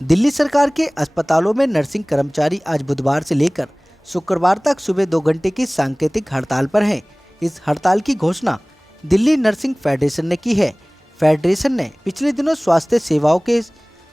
दिल्ली सरकार के अस्पतालों में नर्सिंग कर्मचारी आज बुधवार से लेकर शुक्रवार तक सुबह 2 घंटे की सांकेतिक हड़ताल पर हैं। इस हड़ताल की घोषणा दिल्ली नर्सिंग फेडरेशन ने की है। फेडरेशन ने पिछले दिनों स्वास्थ्य सेवाओं के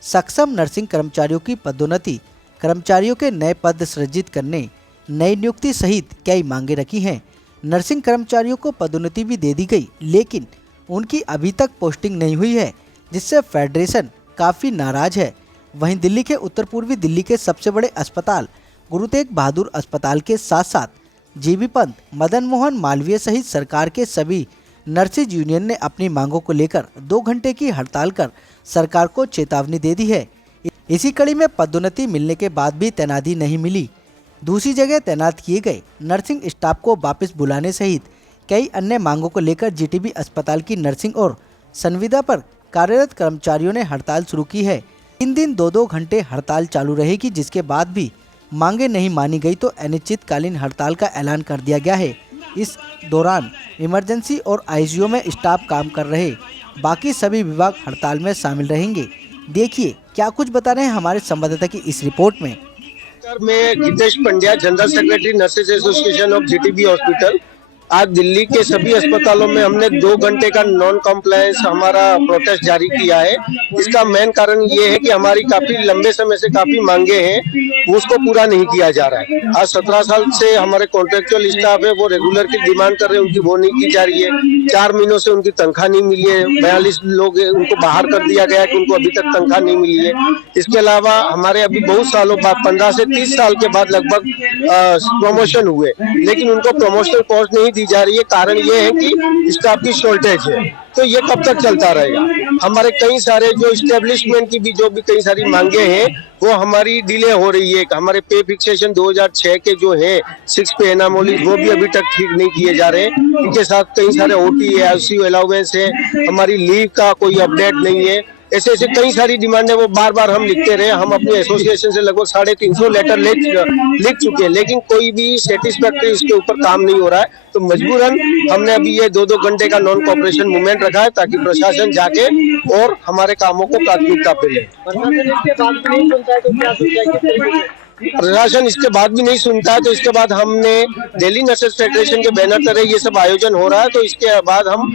सक्षम नर्सिंग कर्मचारियों की पदोन्नति, कर्मचारियों के नए पद सृजित करने, नई नियुक्ति सहित कई मांगे रखी हैं। नर्सिंग कर्मचारियों को पदोन्नति भी दे दी गई, लेकिन उनकी अभी तक पोस्टिंग नहीं हुई है, जिससे फेडरेशन काफ़ी नाराज है। वहीं दिल्ली के उत्तर पूर्वी दिल्ली के सबसे बड़े अस्पताल गुरु तेग बहादुर अस्पताल के साथ साथ जीबी पंत, मदन मोहन मालवीय सहित सरकार के सभी नर्सिस यूनियन ने अपनी मांगों को लेकर 2 घंटे की हड़ताल कर सरकार को चेतावनी दे दी है। इसी कड़ी में पदोन्नति मिलने के बाद भी तैनाती नहीं मिली। दूसरी जगह तैनात किए गए नर्सिंग स्टाफ को वापस बुलाने सहित कई अन्य मांगों को लेकर जीटीबी अस्पताल की नर्सिंग और संविदा पर कार्यरत कर्मचारियों ने हड़ताल शुरू की है। 3 दिन 2-2 घंटे हड़ताल चालू रहेगी, जिसके बाद भी मांगे नहीं मानी गई तो अनिश्चितकालीन हड़ताल का ऐलान कर दिया गया है। इस दौरान इमरजेंसी और आईसीयू में स्टाफ काम कर रहे बाकी सभी विभाग हड़ताल में शामिल रहेंगे। देखिए क्या कुछ बता रहे हैं हमारे संवाददाता की इस रिपोर्ट में। मैं Gitesh Pandya, general secretary nurses association of GTB hospital. आज दिल्ली के सभी अस्पतालों में हमने 2 घंटे का नॉन कॉम्प्लायंस हमारा प्रोटेस्ट जारी किया है। इसका मेन कारण ये है कि हमारी काफी लंबे समय से काफी मांगे हैं, उसको पूरा नहीं किया जा रहा है। आज 17 साल से हमारे कॉन्ट्रेक्चुअल स्टाफ है, वो रेगुलर की डिमांड कर रहे हैं, उनकी वो नहीं की जा रही है। 4 महीनों से उनकी तनख्वाह नहीं मिली है। 42 लोग उनको बाहर कर दिया गया है कि उनको अभी तक तनख्वाह नहीं मिली है। इसके अलावा हमारे अभी बहुत सालों बाद 15 से 30 साल के बाद लगभग प्रमोशन हुए, लेकिन उनको प्रमोशनल पोस्ट नहीं दी जा रही है। कारण ये है कि स्टाफ की शॉर्टेज है। तो ये कब तक चलता रहेगा? हमारे कई सारे जो इस्टेब्लिशमेंट की भी कई सारी मांगे हैं वो हमारी डिले हो रही है। हमारे पे फिक्सेशन 2006 के जो है 6 पे एनामोली वो भी अभी तक ठीक नहीं किए जा रहे हैं। इनके साथ कई सारे ओटी है, आईसीयू अलाउंस है, हमारी लीव का कोई अपडेट नहीं है। ऐसे ऐसे कई सारी डिमांड है, वो बार बार हम लिखते रहे। हम अपने एसोसिएशन से लगभग 350 लेटर लिख चुके हैं, लेकिन कोई भी सेटिस्फैक्टरी इसके ऊपर काम नहीं हो रहा है। तो मजबूरन हमने अभी ये 2-2 घंटे का नॉन कॉपरेशन मूवमेंट रखा है, ताकि प्रशासन जाके और हमारे कामों को प्राथमिकता पे ले। प्रशासन इसके बाद भी नहीं सुनता है, तो इसके बाद हमने दिल्ली नर्सेज फेडरेशन के बैनर तले ये सब आयोजन हो रहा है। तो इसके बाद हम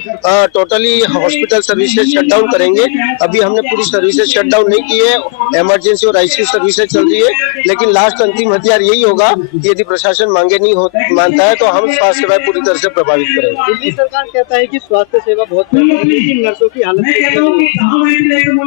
totally hospital services shut down करेंगे। अभी हमने पूरी सर्विसेज शट डाउन नहीं की है, इमरजेंसी और आईसीयू सर्विसेज चल रही है, लेकिन लास्ट अंतिम हथियार यही होगा कि यदि प्रशासन मांगे नहीं मानता है तो हम स्वास्थ्य सेवाएं पूरी तरह से प्रभावित करेंगे। दिल्ली सरकार कहता है कि स्वास्थ्य सेवा बहुत बेहतर है, लेकिन नर्सों की हालत।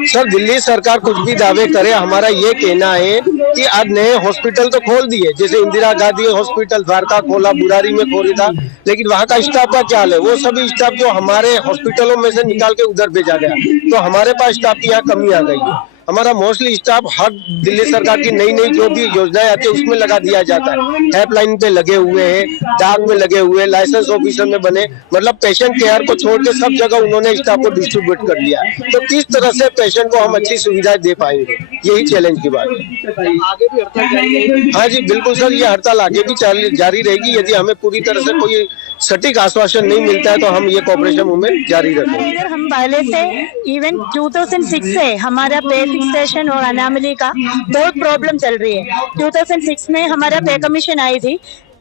सर, दिल्ली सरकार कुछ भी दावे करे, हमारा ये कहना है कि आज नए हॉस्पिटल तो खोल दिए, जैसे इंदिरा गांधी हॉस्पिटल द्वारका खोला, बुरारी में खोला था, लेकिन वहाँ का स्टाफ का क्या हाल है? वो सभी स्टाफ जो हमारे हॉस्पिटलों में से निकाल के उधर भेजा गया, तो हमारे पास स्टाफ की यहाँ कमी आ गई है। हमारा मोस्टली स्टाफ हर दिल्ली सरकार की नई जो भी योजनाएं आती है उसमें लगा दिया जाता है। हेल्पलाइन पे लगे हुए हैं, डाक में लगे हुए, लाइसेंस ऑफिसर में बने, मतलब पेशेंट केयर को छोड़ के सब जगह उन्होंने स्टाफ को डिस्ट्रीब्यूट कर दिया। तो किस तरह से पेशेंट को हम अच्छी सुविधाएं दे पाएंगे, यही चैलेंज की बात है। आगे भी हड़ताल जारी रहेगी? हाँ जी बिल्कुल सर, ये हड़ताल आगे भी जारी रहेगी। यदि हमें पूरी तरह से कोई सटीक आश्वासन नहीं मिलता है तो हम ये कॉपरेशन मूवमेंट जारी रखेंगे। हम पहले से इवन 2006 से हमारा पे फिक्सेशन और अनामली का बहुत प्रॉब्लम चल रही है। 2006 में हमारा पे कमीशन आई थी,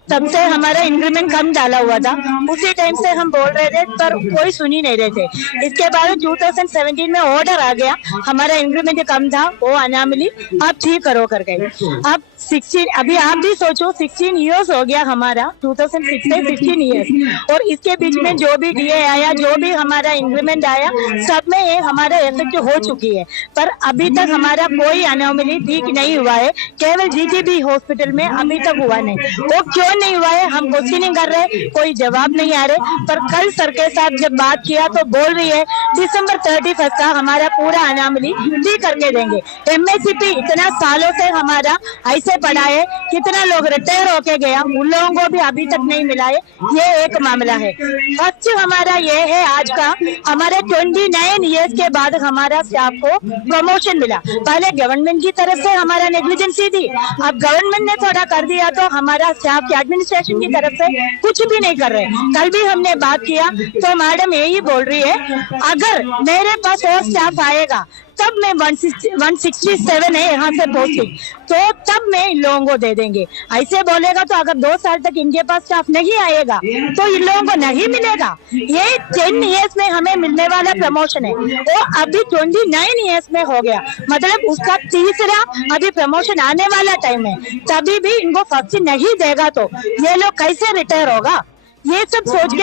तब से हमारा इंक्रीमेंट कम डाला हुआ था। उसी टाइम से हम बोल रहे थे पर कोई सुन ही नहीं रहे थे। इसके बाद 2017 में ऑर्डर आ गया, हमारा इंक्रीमेंट कम था, वो अनामली आप ठीक करो कर गए। अब 16 अभी आप भी सोचो 16 इयर्स हो गया हमारा, 2006 से 16 इयर्स, और इसके बीच में जो भी डीए आया, जो भी हमारा इंक्रीमेंट आया, सब में ये हमारा इफेक्ट हो चुकी है। पर अभी तक हमारा कोई अनामली ठीक नहीं हुआ है। केवल जीटीबी हॉस्पिटल में अभी तक हुआ नहीं। वो क्यों नहीं हुआ है हम क्वेश्चनिंग कर रहे, कोई जवाब नहीं आ रहे। पर कल सर के साथ जब बात किया तो बोल रही है दिसंबर 31 का हमारा पूरा अनामली ठीक करके देंगे। एमएससीपी इतना सालों से हमारा ऐसे पड़ा है, कितना लोग रिटायर होके गया, उन लोगों को भी अभी तक नहीं मिला है। ये एक मामला है। फर्स्ट हमारा ये है आज का, हमारे 29 ईयर्स के बाद हमारा स्टाफ को प्रमोशन मिला। पहले गवर्नमेंट की तरफ से हमारा नेग्लिजेंसी थी, अब गवर्नमेंट ने थोड़ा कर दिया तो हमारा स्टाफ की एडमिनिस्ट्रेशन की तरफ से कुछ भी नहीं कर रहे। कल भी हमने बात किया तो मैडम यही बोल रही है अगर मेरे पास और स्टाफ आएगा तब मैं 167 है यहाँ से पोस्टिंग, तो तब मैं इन लोगों को दे देंगे। ऐसे बोलेगा तो अगर 2 साल तक इनके पास स्टाफ नहीं आएगा तो इन लोगों को नहीं मिलेगा। ये 10 ईयर्स में हमें मिलने वाला प्रमोशन है, वो अभी 29 ईयर्स में हो गया, मतलब उसका तीसरा अभी प्रमोशन आने वाला टाइम है, तभी भी इनको फर्स्ट नहीं देगा तो ये लोग कैसे रिटायर होगा? ये सब सोच के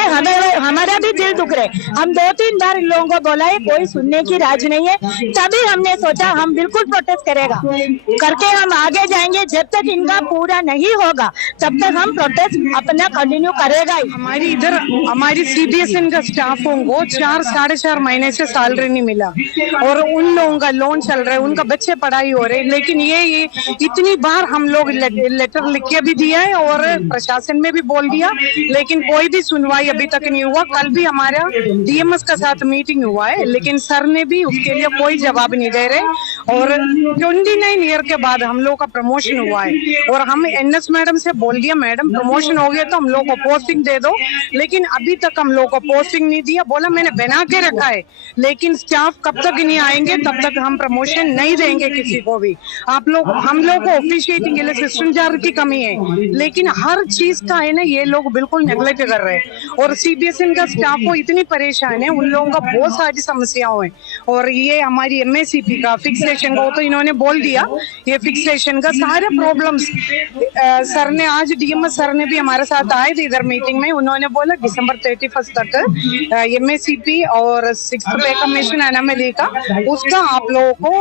हमारा भी दिल दुख रहे। हम 2-3 बार इन लोगों को बोला है, कोई सुनने की राज नहीं है, तभी हमने सोचा हम बिल्कुल प्रोटेस्ट करेगा करके हम आगे जाएंगे। जब तक इनका पूरा नहीं होगा तब तक हम प्रोटेस्ट अपना कंटिन्यू करेगा ही। हमारी इधर हमारी CBSN का स्टाफों को 4-4.5 महीने से सैलरी नहीं मिला और उन लोगों का लोन चल रहा है, उनका बच्चे पढ़ाई हो रहे, लेकिन ये इतनी बार हम लोग लेटर लिख के भी दिया है और प्रशासन में भी बोल दिया, लेकिन कोई भी सुनवाई अभी तक नहीं हुआ। कल भी हमारा DMS का साथ मीटिंग हुआ है, लेकिन सर ने भी उसके लिए कोई जवाब नहीं दे रहे। और 29 ईयर के बाद हम लोग का प्रमोशन हुआ है और हम NS मैडम से बोल दिया, मैडम प्रमोशन हो गया तो हम लोग को पोस्टिंग दे दो, लेकिन अभी तक हम लोग को पोस्टिंग नहीं दिया। बोला मैंने बना के रखा है, लेकिन स्टाफ कब तक नहीं आएंगे तब तक हम प्रमोशन नहीं देंगे किसी को भी। आप लोग हम लोग को ऑफिशिएटिंग के लिए सिस्टम चार्ज की कमी है, लेकिन हर चीज का है ना ये लोग बिल्कुल नेग्लेक्ट कर रहे हैं। और CBSN का स्टाफ को इतनी परेशान है, उन लोगों का बहुत सारी समस्याएं हैं। और ये हमारी MACP का फिक्सेशन का तो इन्होंने बोल दिया, ये फिक्सेशन का सारे प्रॉब्लम्स सर ने आज DMS सर ने भी हमारे साथ आए थे इधर मीटिंग में, उन्होंने बोला December 31 तक MACP और 6th पे कमीशन एनामली का उसका आप लोगों को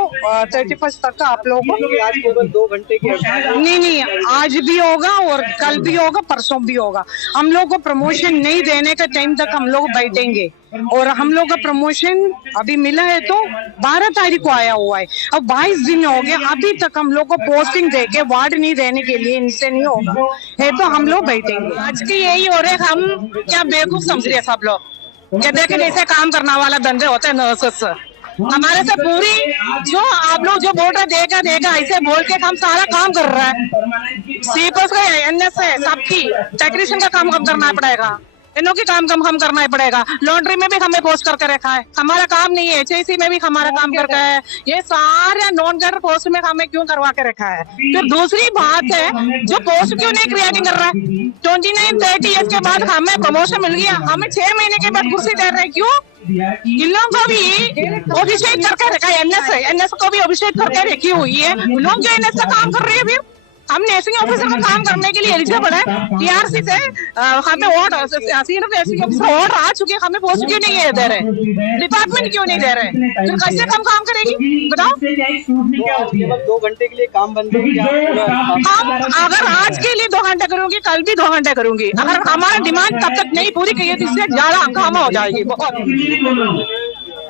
31 तक का आप लोगों को आज केवल 2 घंटे की नहीं आज भी होगा और कल भी होगा, परसों भी होगा। हम लोग को प्रमोशन नहीं देने का टाइम तक हम लोग बैठेंगे और हम लोग का प्रमोशन अभी मिला है तो 12 तारीख को आया हुआ है, अब 22 दिन हो गए, अभी तक हम लोग को पोस्टिंग देके वार्ड नहीं देने के लिए इनसे नहीं होगा है तो हम लोग बैठेंगे। आज की यही हो रहे, हम क्या बेवकूफ समझ रहे सब लोग, गधे के जैसे काम करने वाला धंधे होते हैं नर्सेस। हमारे से पूरी जो आप लोग जो बोल रहे देगा ऐसे बोल के हम सारा काम कर रहा है। सीपर्स का NS है, सबकी टेक्नीशियन का काम कम करना पड़ेगा, इनों के काम कम करना ही पड़ेगा। लॉन्ड्री में भी हमें पोस्ट करके रखा है, हमारा काम नहीं है। HIC में भी हमारा काम करके है, ये सारे नॉन कैडर पोस्ट में हमें क्यों करवा के रखा है। फिर दूसरी बात है जो पोस्ट क्यों नहीं क्रिएटिंग कर रहा है। 29-30 ईयर्स के बाद हमें प्रमोशन मिल गया, हमें 6 महीने के बाद कुर्सी दे रहे हैं, क्यों? इन लोगों को भी अभिषेक करके रखा है, NS को भी अभिषेक करके रखी हुई है। लोग जो NS का काम कर रहे हैं, फिर हम नर्सिंग ऑफिसर में काम करने के लिए एलिजिबल है। TRC से हमें ऑर्डर आ चुके, हमें पोस्ट क्यों नहीं है दे रहे, डिपार्टमेंट क्यों नहीं दे रहे, फिर कैसे हम काम करेगी बताओ। केवल 2 घंटे के लिए काम बंद है। हम अगर आज के लिए 2 घंटे करूंगी, कल भी 2 घंटे करूंगी, अगर हमारा डिमांड तब तक नहीं पूरी की है तो इससे ज्यादा हंगामा हो जाएगी बहुत।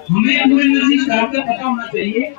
हमें पता होना चाहिए।